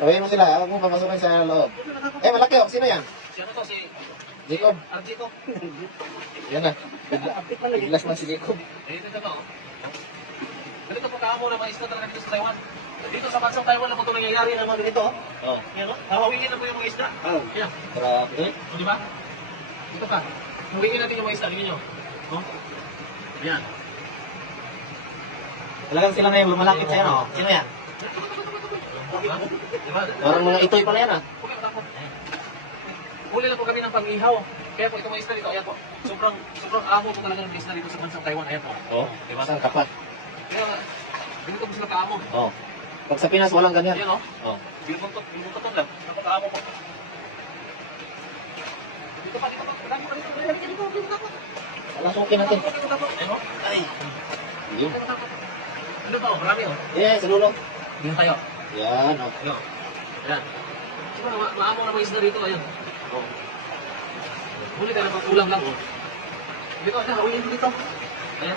Tawagin mo sila, huwag mo papasukin sa loob. Eh, malaki oh. Sino yan? Si ano to, si Jacob. Arjito. Yan na. Biglas na si Jacob. Dito ito to. Ganito po kaamo na mga isda talaga dito sa Taiwan. Dito sa bansang Taiwan na po ito nangyayari ng mga ganito. Oh. Yan o. Hawawingin na po yung mga isda. Oh. Yan. Grabe. O, di ba? Dito pa. Hawingin natin yung mga isda. Tingnan nyo. O. Yan. Talagang sila na yung lumalapit sa'yo, no? Sino yan? Diba? Parang mga itoy pala yan, ah. Huli lang po kami ng pang-ihaw. Kaya po itong mga isda dito, ayan po. Sobrang amo po talaga ng isda dito sa bansang Taiwan. Ayan po. Oh. Diba? Saan kapat? Kaya, ganito po sila kaamo. Oh. Pag sa Pinas, walang ganyan. Ayan o. Oh. Binubuntot lang. Ako kaamo po. Dito pa, dito pa. Dito pa, dito pa. Alasukin natin. Ayan o. Ay. Yun. Ano ba o? Marami o. Yeah, sa dulo. Dito tayo. Yan, oh. Ano? Ayan. Siguro, maamo na mga isda dito. Ayan. Oh. Huli tayo ng ulam lang. Dito, ayan. Hawin dito. Ayan.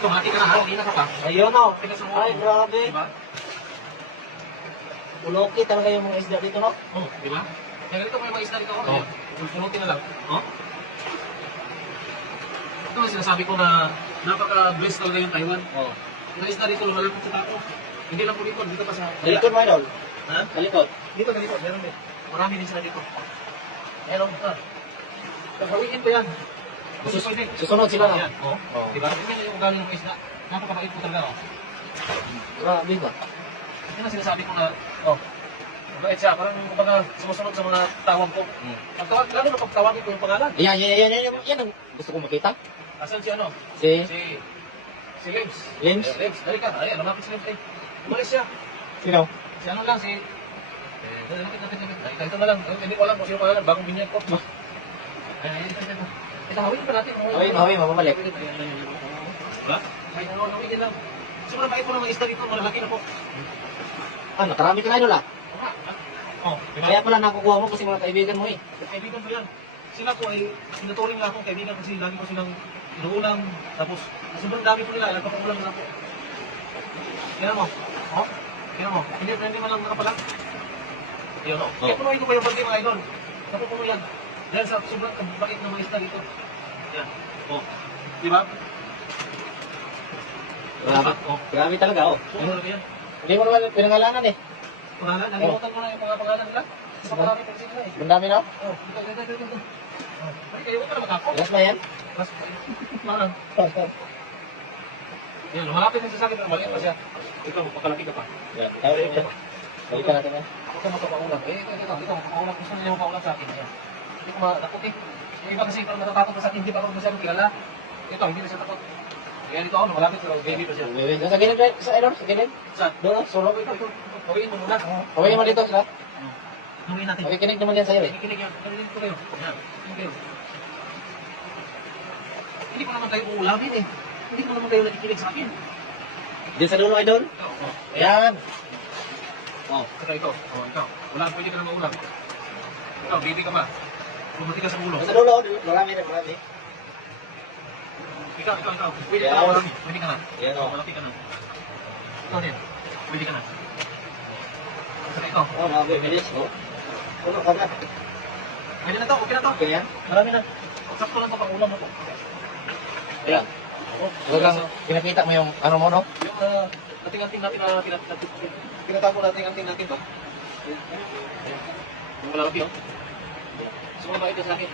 Ito, hati ka na ha. Hindi na ka pa. Ayun, oh. Tingnan sa Ay, grabe. Diba? Uloki talaga yung mga isda dito, no? Oh, diba? Kaya ganito mo yung mga isda dito. Oh. Pulutin na lang. Oh. Ito ang sinasabi ko na napaka-blessed talaga yung Taiwan. Oh. Yung isda dito, lumalapit sa tao. Hindi lang po dito pa sa... Talikod mo, idol. Ha? Talikod. Dito, meron din. Marami din sila dito. Meron ka. Paghawiin ko yan. Pwede. Susunod sila, no? Yan. Oh. Oh. Diba? Tingnan yung ugali ng mga isda. Napakabait po talaga, oh. Grabe ba? Yan ang sinasabi ko na, oh, mabait siya. Parang kumbaga sumusunod sa mga tawag ko. Pagtawag, lalo na pagtawagin ko yung pangalan. Yan ang gusto kong makita. Asan si ano? Si Si Lims. Lims? Lims, dali ka. Ayan, lumapit si Lims. Ay, umalis siya. Sino? Si ano lang, si... Lapit. Ay, ito na lang. Hindi ko alam kung sino pangalan. Bagong binyag ko. Ay, ito. Itahawin pa natin. Hawin, mababalik. Diba? Ay, nawawin lang. Sobrang bait po ng mga isda dito. Malalaki na po. Ah, nakarami ka na, idol, ah. Oh, diba? Kaya pala nakukuha mo kasi mga kaibigan mo, eh. Kaibigan ko yan. Sila po ay sinuturing na akong kaibigan kasi lagi ko silang inuulam. Tapos, sobrang dami po nila. Nagpapakulam na po. Tingnan mo. Oh, tingnan mo. Hindi man lang nakapalang. Yun, no? Kaya punuin ko pa yung birthday mga idol. Napupuno yan. Dahil sa sobrang bait ng mga isda dito. Yan. Oh. Diba? Grabe. Oh. Grabe talaga, oh. Ano yan? Hindi mo naman pinangalanan, eh. Pangalan? Nalimutan ko na yung mga pangalan nila. Sa marami pa sila eh. Ang dami, no? Oh, ito. Oh. Ay, kayo ka na makako. Last na yan? Mas, parang. Yan, lumalapit din sa akin, pero maliit pa siya. Ikaw, pakalaki ka pa. Yan. Balikan natin yan. Huwag ka magpapaulam. Ito, magpapaulam. Gusto niya magpapaulam sa akin. Yan. Hindi ko matakot eh. Yung iba kasi parang natatakot pa sa akin, hindi pa ako masyadong kilala. Ito, hindi na siya takot. Kaya dito ako, lumalapit, pero baby pa siya. Sa gilid, sa idol, sa gilid. Saan? Doon, Solo, ito. Hawiin mo muna. Hawaii mo dito sila. Hawiin natin. Makikinig naman yan sa'yo, eh. Nakikinig yan. Nakikinig ko kayo. Yan. Nakikinig kayo. Hindi ko naman kayo uulamin eh. Hindi ko naman kayo nakikinig sa akin. Diyan sa dulo, idol. Oh. Ayan. Oh, ito. Oh, ikaw. Wala, pwede ka na maulam. Ikaw, baby ka pa. Pumati ka sa ulo. Sa dulo, marami na, marami. Ikaw. Pwede ka Yeah. na maulam. Pwede ka na. Yan, oh. Malaki ka na. Ikaw din. Pwede ka na. Saka ikaw. Oh, mabibilis, oh. Puno ka na. Pwede na to. Okay na to. Okay, yan. Marami na. Sakto lang to pang ulam na to. Ayan. Talagang pinakita mo yung ano mo, no? Yung nating-anting natin na tinatago nating-anting natin to. Yung malaki oh. Sumabay ito sa akin.